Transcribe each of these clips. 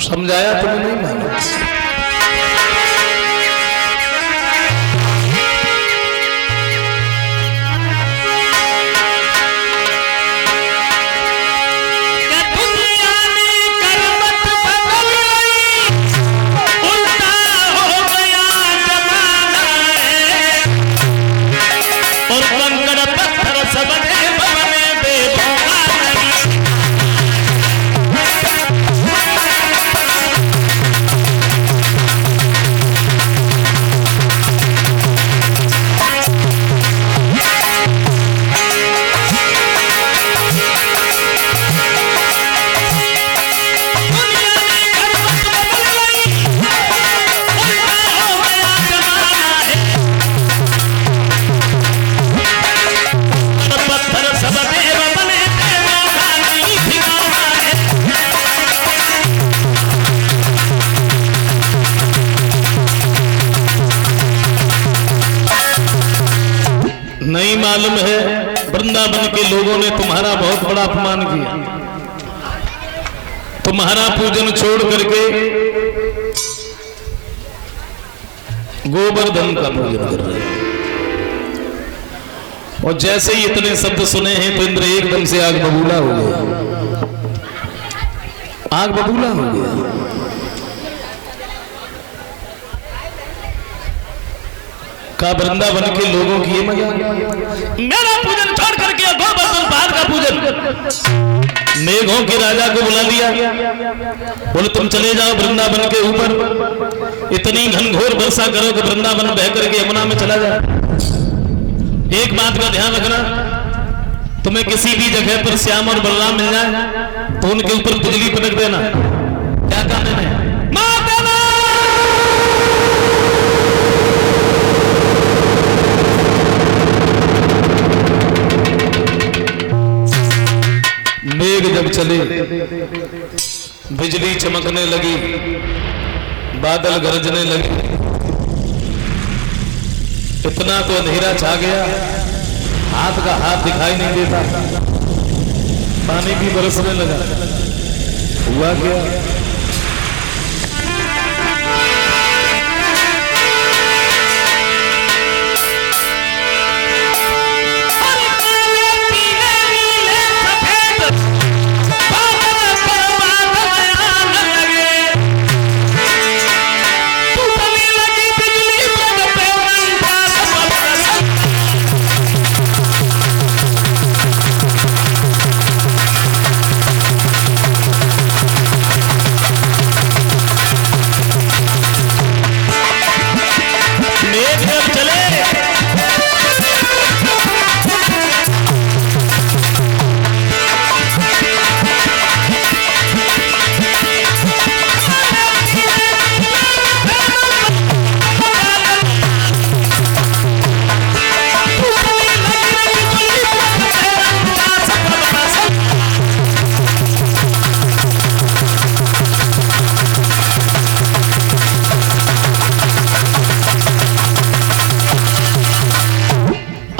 समझाया तुम्हें नहीं मालूम। नहीं मालूम है वृंदावन के लोगों ने तुम्हारा बहुत बड़ा अपमान किया, तुम्हारा पूजन छोड़ करके गोवर्धन का पूजन कर रहे हैं। और जैसे ही इतने शब्द सुने हैं तो इंद्र एकदम से आग बबूला हो गया, आग बबूला हो गया। का वृंदावन के लोगों की ये मजा, मेरा पूजन छोड़ करके गोवर्धन पहाड़ का पूजन। मेघों के राजा को बुला लिया, बोले तुम चले जाओ वृंदावन के ऊपर, इतनी घनघोर वर्षा करो कि वृंदावन बह करके यमुना में चला जाए। एक बात का ध्यान रखना, तुम्हें किसी भी जगह पर श्याम और बलराम मिल जाए तो उनके ऊपर बिजली पटक देना। क्या कहने में मेघ जब चले, बिजली चमकने लगी, बादल गरजने लगे, इतना तो अंधेरा छा गया, हाथ का हाथ दिखाई नहीं देता, पानी भी बरसने लगा। हुआ क्या?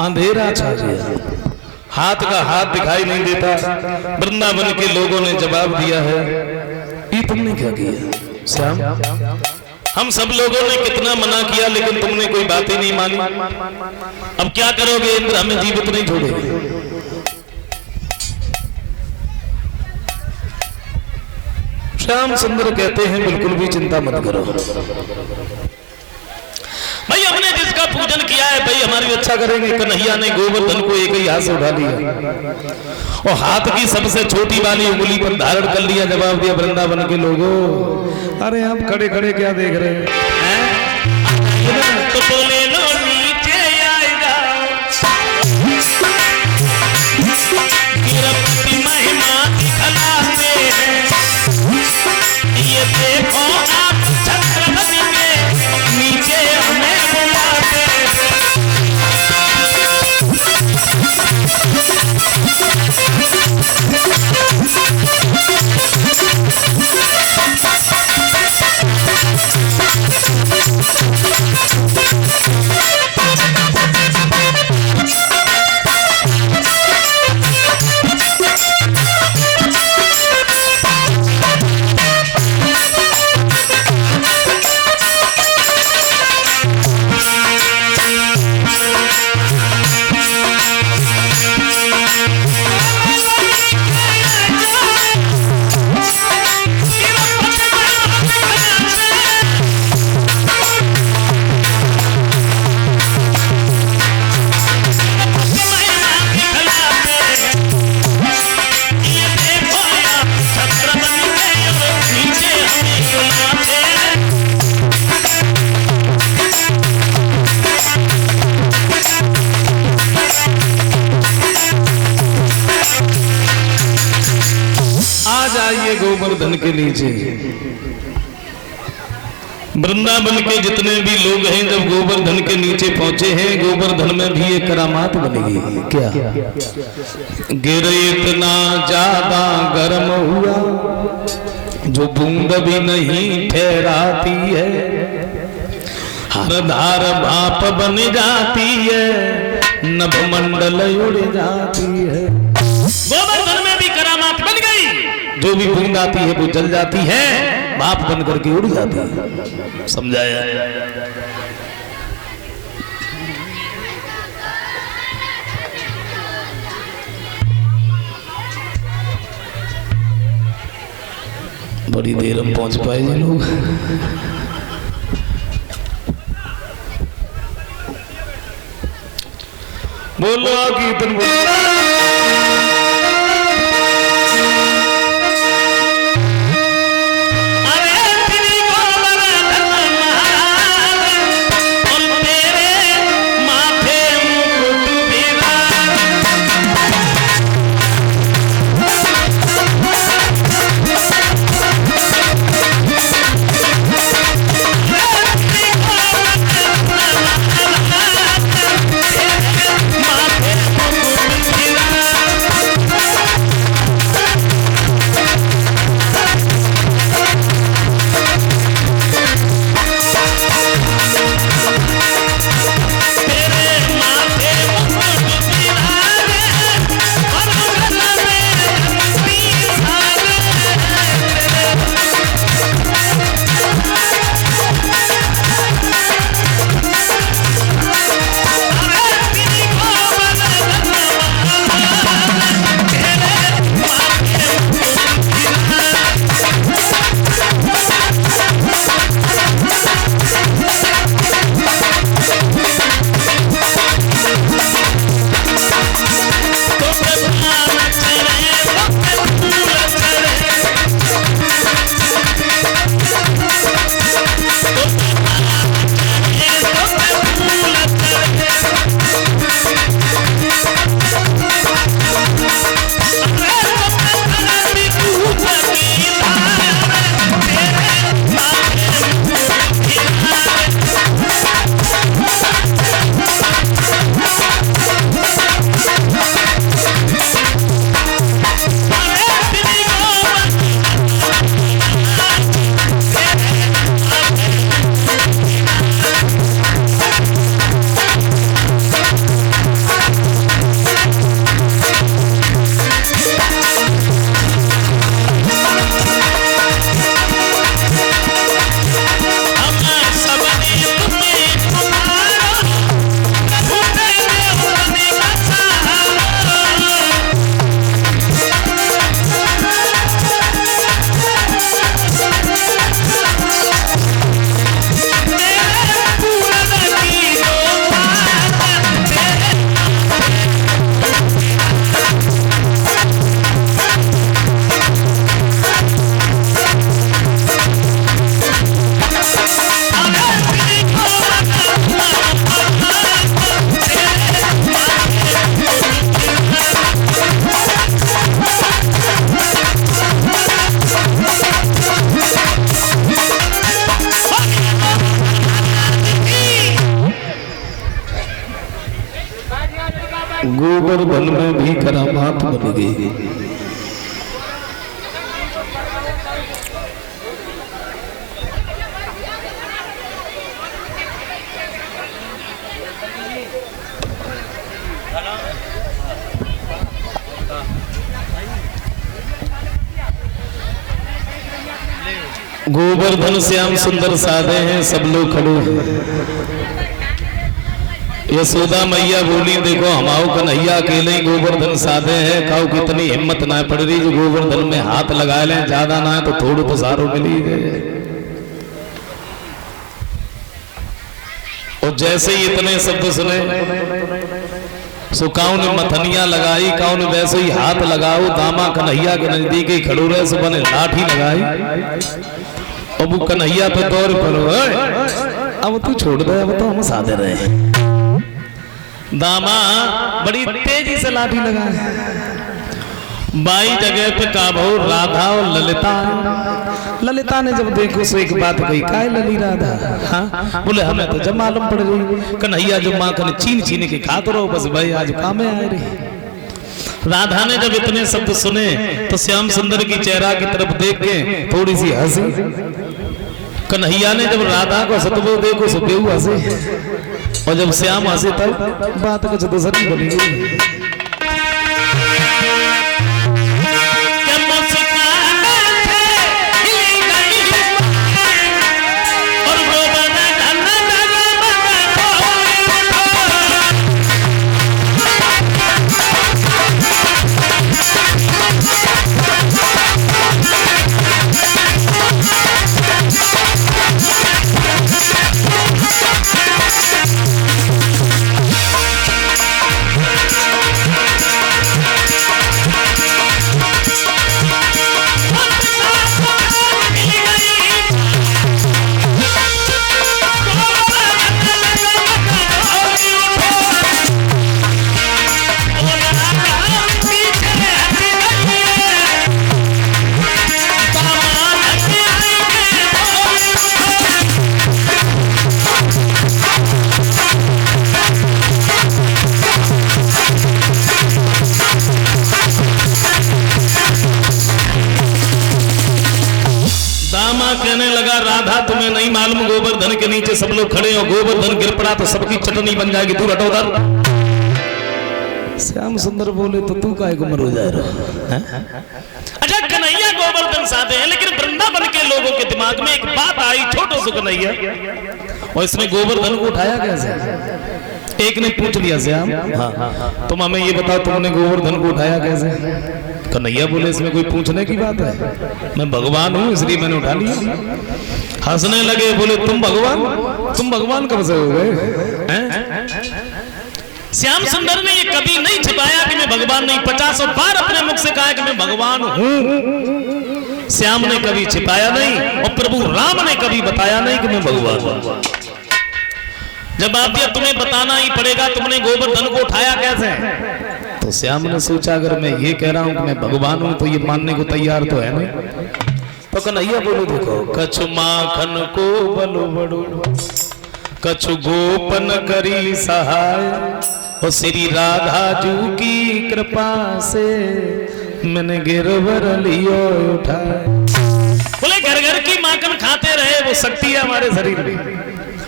अंधेरा छा गया, हाथ का हाथ दिखाई नहीं देता। वृंदावन के लोगों ने जवाब दिया है, ये तुमने क्या किया श्याम? हम सब लोगों ने कितना मना किया लेकिन तुमने कोई बात ही नहीं मानी। अब क्या करोगे इंद्र, हमें जीवित नहीं छोड़ेगे। श्याम सुंदर कहते हैं बिल्कुल भी चिंता मत करो भाई, हमने जिसका पूजन किया है भाई हमारी रक्षा करेंगे। कन्हैया ने गोवर्धन को एक ही हाथ से उठा लिया और हाथ की सबसे छोटी वाली उंगली पर धारण कर लिया। जवाब दिया वृंदावन के लोगों, अरे आप खड़े खड़े क्या देख रहे हैं? तो बोले लो नीचे आएगा, महिमा दिखलाते हैं, ये देखो आप छत्रपति के नीचे हमें बुलाते हैं। गोवर्धन के नीचे। वृंदावन के जितने भी लोग हैं जब गोवर्धन के नीचे पहुंचे हैं, गोवर्धन में भी एक करामात बनेगी। क्या? गिर इतना ज्यादा गर्म हुआ जो बूंद भी नहीं ठहराती है, हर धार भाप बन जाती है, नभमंडल उड़ जाती है। गोवर्धन में भी करामात बन गई, जो भी बूंद आती है वो जल जाती है, भाप बन करके उड़ जाती है। समझाया? बड़ी देर हम पहुंच पाए जी लोग। बोलो कीर्तन बोलो। गोवर्धन में भी करामात बन गई। गोवर्धन श्याम सुंदर साधे हैं, सब लोग खड़े हैं। यशोदा मैया बोली देखो हमाओ कन्हैया अकेले ही गोवर्धन साधे हैं, खाओ कितनी हिम्मत ना पड़ रही जो गोवर्धन में हाथ लगा लें, ज्यादा ना है तो थोड़ो तो सारो मिली गए। और जैसे ही इतने शब्द सुने सो काऊ ने मथनिया लगाई, काऊ ने वैसे ही हाथ लगाओ, दामा कन्हैया के नजदीक ही खड़ो रहे, सो बने लाठी लगाई और वो कन्हैया पे दौड़ पड़ो, अब तू छोड़ दे, अब तो हम साधे रहे। दामा बड़ी तेजी से लाठी लगाए बाई जगह पे काबू राधा और ललिता। ललिता ने जब देखो सो एक बात कही, काय लली राधा? हाँ बोले हमें तो जब मालूम पड़ गई कन्हैया जो माँ कने छीन छीन के खाते रहो, बस भाई आज काम आए रही। राधा ने जब इतने शब्द सुने तो श्याम सुंदर की चेहरा की तरफ देख के थोड़ी सी हंसी। कन्हैया ने जब राधा को सतबो देखो सो बेहू हंसे, और जब श्याम हंसे तब बात कुछ दूसरी बनी गई। कहने लगा राधा तुम्हें नहीं मालूम गोवर्धन के नीचे सब लोग खड़े हो, गोवर्धन गिर पड़ा तो सबकी चटनी बन जाएगी, तू हटो उधर। श्याम सुंदर बोले तो तू काहे को मर हो जा रहा? अच्छा कन्हैया गोवर्धन साधे हैं, लेकिन वृंदावन के लोगों के दिमाग में एक बात आई, छोटो से कन्हैया, और इसने गोवर्धन को उठाया कैसे? एक ने पूछ लिया श्याम, हाँ तुम हमें ये बताओ तुमने गोवर्धन को उठाया कैसे? कन्हैया बोले इसमें कोई पूछने की बात है, मैं भगवान हूँ इसलिए मैंने उठा लिया। हंसने लगे, बोले तुम भगवान कब से हो गए? श्याम सुंदर ने ये कभी नहीं छिपाया कि मैं भगवान नहीं, 50 बार अपने मुख से कहा कि मैं भगवान हूँ। श्याम ने कभी छिपाया नहीं और प्रभु राम ने कभी बताया नहीं कि मैं भगवान हूँ। जब आप दिया तुम्हें बताना ही पड़ेगा, तुमने गोवर्धन को उठाया कैसे? तो श्याम ने सोचा अगर मैं ये कह रहा हूं कि मैं भगवान हूं तो ये मानने को तैयार तो है नहीं। तो कन्हैया बोलो देखो, कछु माखन को बलो बड़ो, कछु गोपन करी सहाय, और श्री राधा जू की कृपा से मैंने गिरवर लियो उठाए। बोले घर घर की माखन खाते रहे, वो शक्ति है हमारे शरीर में।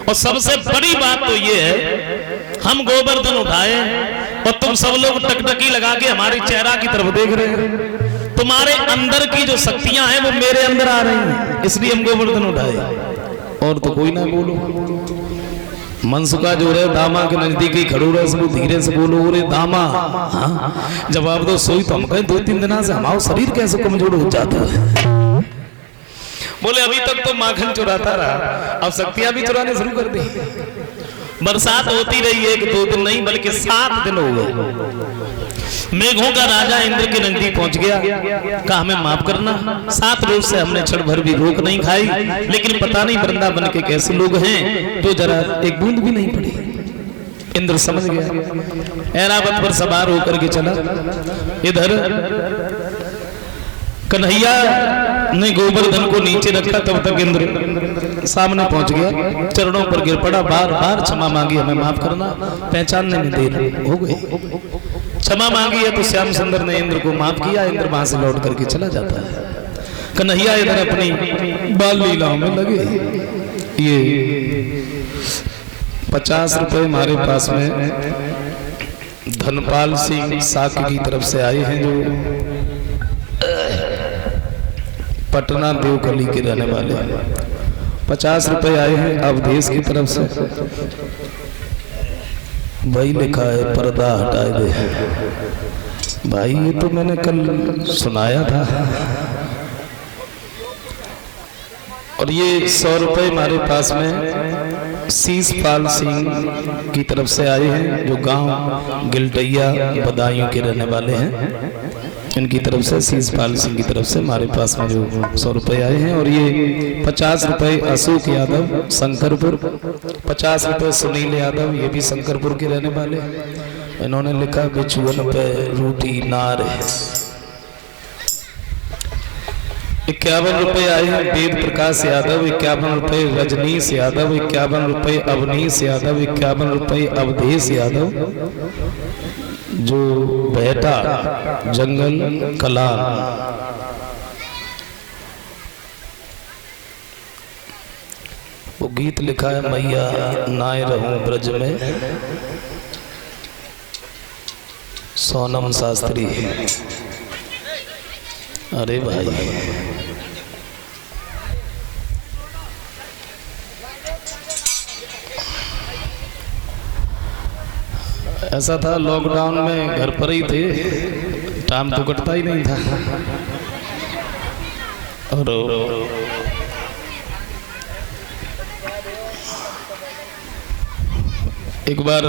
और सबसे बड़ी बात तो ये है हम गोवर्धन उठाए और तुम सब लोग टकटकी लगा के हमारी चेहरा की तरफ देख रहे हैं। तुम्हारे अंदर की जो शक्तियां हैं वो मेरे अंदर आ रही हैं, इसलिए हम गोवर्धन उठाए। और तो कोई ना बोलो, मनसुखा जो रहे दामा के नजदीक ही खड़ो रहे, सब धीरे से बोलो रे दामा। हाँ जवाब दो सोई तो हम कहें 2-3 दिन से हमारा शरीर कैसे कमजोर हो जाता है। बोले अभी तक तो माखन चुराता रहा, अब शक्तियां भी चुराने शुरू कर दी। बरसात होती रही, 1-2 दिन नहीं बल्कि 7 दिन हो गए। मेघों का राजा इंद्र के नजदीक पहुंच गया, कहा हमें माफ करना, 7 रोज से हमने क्षण भर भी रोक नहीं खाई, लेकिन पता नहीं वृंदावन के कैसे लोग हैं तो जरा एक बूंद भी नहीं पड़ी। इंद्र समझ गया, ऐरावत पर सवार होकर के चला। इधर कन्हैया ने गोवर्धन को नीचे रखा, तब तक इंद्र सामने पहुंच गया, चरणों पर गिर पड़ा, बार बार क्षमा मांगी, हमें माफ करना, पहचानने में देर हो गई। क्षमा मांगी है तो श्याम सुंदर ने इंद्र को माफ किया। इंद्र वहां से लौट करके चला जाता है। कन्हैया इधर अपनी बाल लीलाओं में लगे। ये 50 रुपए हमारे पास में धनपाल सिंह साकी की तरफ से आए हैं, जो पटना देवकली के रहने वाले हैं। 50 रुपए आए हैं अवधेश की तरफ से। भाई लिखा है पर्दा हटा दे। भाई ये तो मैंने कल सुनाया था। और ये 100 रुपए हमारे पास में शीशपाल सिंह की तरफ से आए हैं, जो गांव गिलटैया बदायूं के रहने वाले हैं। इनकी तरफ से शीशपाल सिंह की तरफ से हमारे पास में जो 100 रुपए आए हैं। और ये 50 रुपए अशोक यादव शंकरपुर, 50 रुपए सुनील यादव, ये भी शंकरपुर के रहने वाले। इन्होंने लिखा बिचुअन पे रूटी नार है। ₹51 आए हैं वेद प्रकाश यादव, ₹51 रजनीश यादव, ₹51 अवनीश यादव, ₹51 अवधेश यादव, जो बेटा जंगल कलाल। वो गीत लिखा है मैया नाय रहूं ब्रज में, सोनम शास्त्री। अरे भाई ऐसा था, लॉकडाउन में घर पर ही थे, टाइम तो कटता ही नहीं था। और एक बार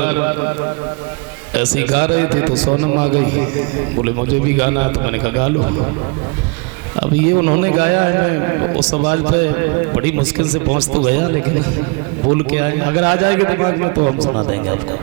ऐसे ही गा रहे थे तो सोनम आ गई, बोले मुझे भी गाना है, तो मैंने कहा गा लो। अब ये उन्होंने गाया है, मैं उस आवाज पे बड़ी मुश्किल से पहुंच तो गया, लेकिन बोल के आए, अगर आ जाएगा दिमाग में तो हम सुना देंगे आपको।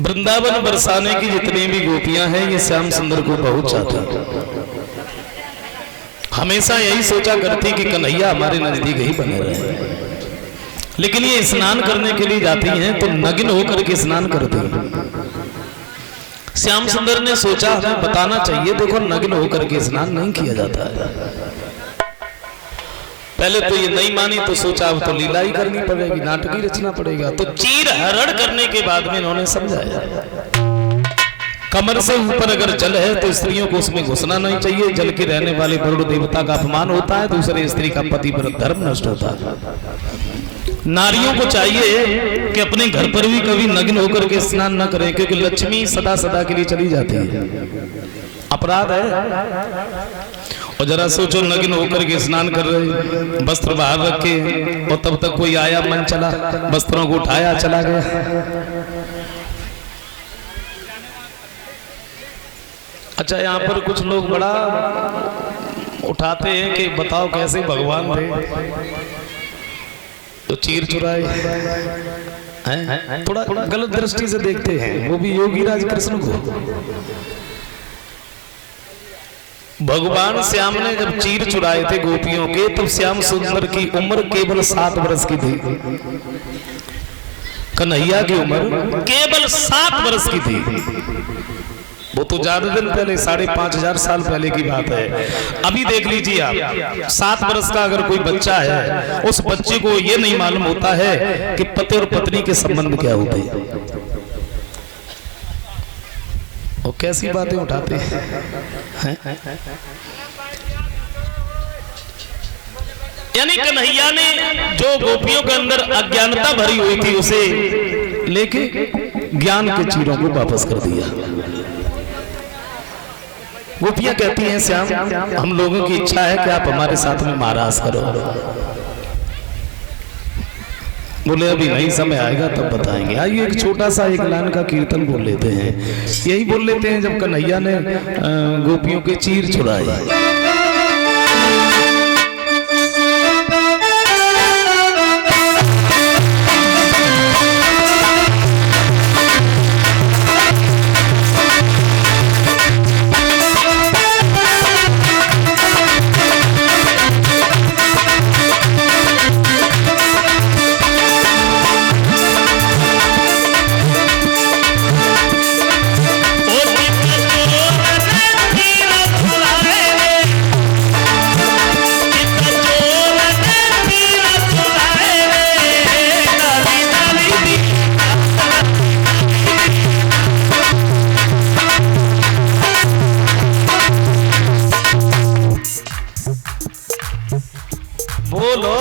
वृंदावन बरसाने की जितनी भी गोपियां हैं, ये श्याम सुंदर को बहुत चाहती, हमेशा यही सोचा करती कि कन्हैया हमारे नजदीक ही बने रहे। लेकिन ये स्नान करने के लिए जाती हैं तो नग्न होकर के स्नान करती हैं। श्याम सुंदर ने सोचा हमें बताना चाहिए, देखो नग्न होकर के स्नान नहीं किया जाता है। पहले तो ये नहीं मानी, तो सोचा अब तो लीला ही करनी पड़ेगी, नाटक ही रचना पड़ेगा। तो चीर हरण करने के बाद में इन्होंने समझाया, कमर से ऊपर अगर जल है तो स्त्रियों को उसमें घुसना नहीं चाहिए, जल के रहने वाले वरुण देवता का अपमान होता है, दूसरे स्त्री का पति पर धर्म नष्ट होता है। नारियों को चाहिए कि अपने घर पर भी कभी नग्न होकर के स्नान न करें, क्योंकि लक्ष्मी सदा सदा के लिए चली जाती है, अपराध है। और जरा सोचो, नग्न होकर के स्नान कर रहे, वस्त्र बाहर रखे, और तब तक कोई आया, मन चला, वस्त्रों को उठाया, चला गया। अच्छा, यहाँ पर कुछ लोग बड़ा उठाते हैं कि बताओ कैसे भगवान थे तो चीर चुराए हैं? थोड़ा गलत दृष्टि से देखते हैं, वो भी योगीराज कृष्ण को। भगवान श्याम ने जब चीर चुराए थे गोपियों के, तब श्याम सुंदर की उम्र केवल 7 वर्ष की थी, कन्हैया की उम्र केवल 7 वर्ष की थी। वो तो ज्यादा दिन पहले, 5,500 साल पहले की बात है। अभी देख लीजिए आप, 7 वर्ष का अगर कोई बच्चा है, उस बच्चे को ये नहीं मालूम होता है कि पति और पत्नी के संबंध क्या होते हैं। वो कैसी बातें उठाते हैं। यानी कन्हैया ने जो गोपियों के अंदर अज्ञानता भरी हुई थी, उसे लेके ज्ञान के चीरों को वापस कर दिया। गोपियां कहती हैं, श्याम हम लोगों की इच्छा है कि आप हमारे साथ में महाराज करो। बोले अभी नहीं, समय आएगा तब बताएंगे। आइए एक छोटा सा एक लाइन का कीर्तन बोल लेते हैं। यही बोल लेते हैं, जब कन्हैया ने गोपियों के चीर छुड़ाए। बोलो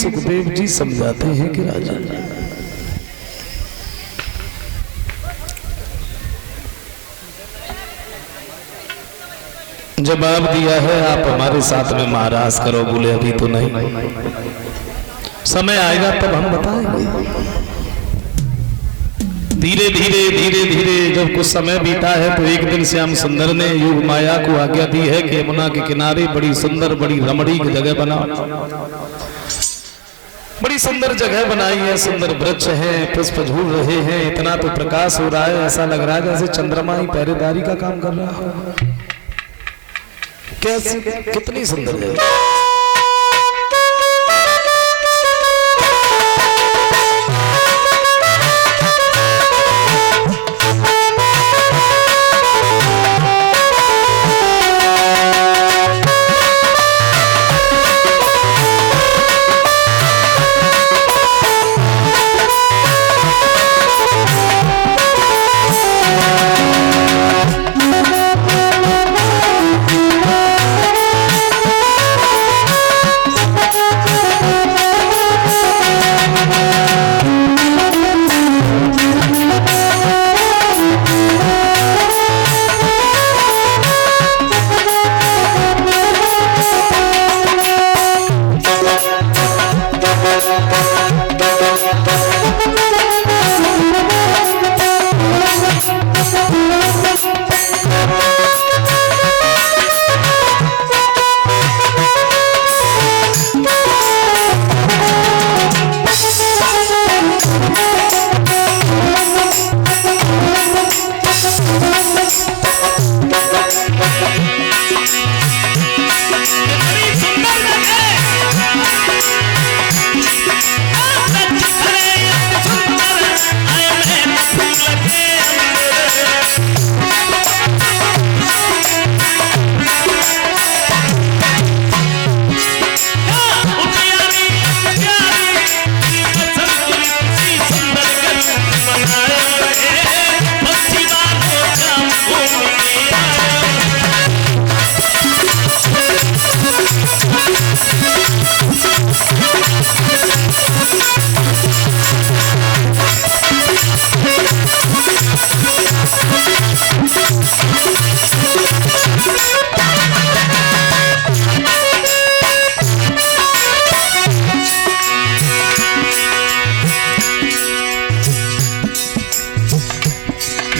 सुखदेव जी समझाते हैं कि राजा जवाब दिया है आप हमारे साथ में महाराज करो, बोले अभी तो नहीं, समय आएगा तब हम बताएंगे। धीरे धीरे धीरे धीरे जब कुछ समय बीता है तो एक दिन श्याम सुंदर ने युग माया को आज्ञा दी है कि यमुना के किनारे बड़ी सुंदर बड़ी रमणीक जगह बनाओ। बड़ी सुंदर जगह बनाई है, सुंदर वृक्ष है, पुष्प झूल रहे हैं, इतना तो प्रकाश हो रहा है, ऐसा लग रहा है जैसे चंद्रमा ही पहरेदारी का काम कर रहा हो। कैसी कितनी सुंदर जगह।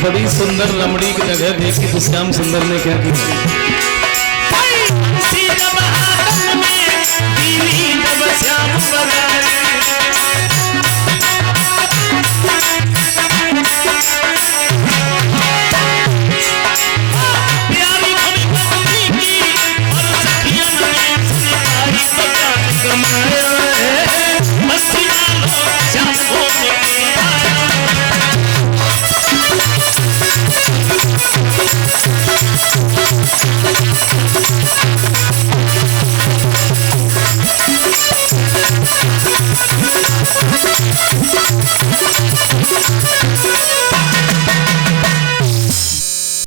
बड़ी सुंदर रमणीक जगह देखी तो श्याम सुंदर ने क्या किया, जब आंगन में दीवी जब श्याम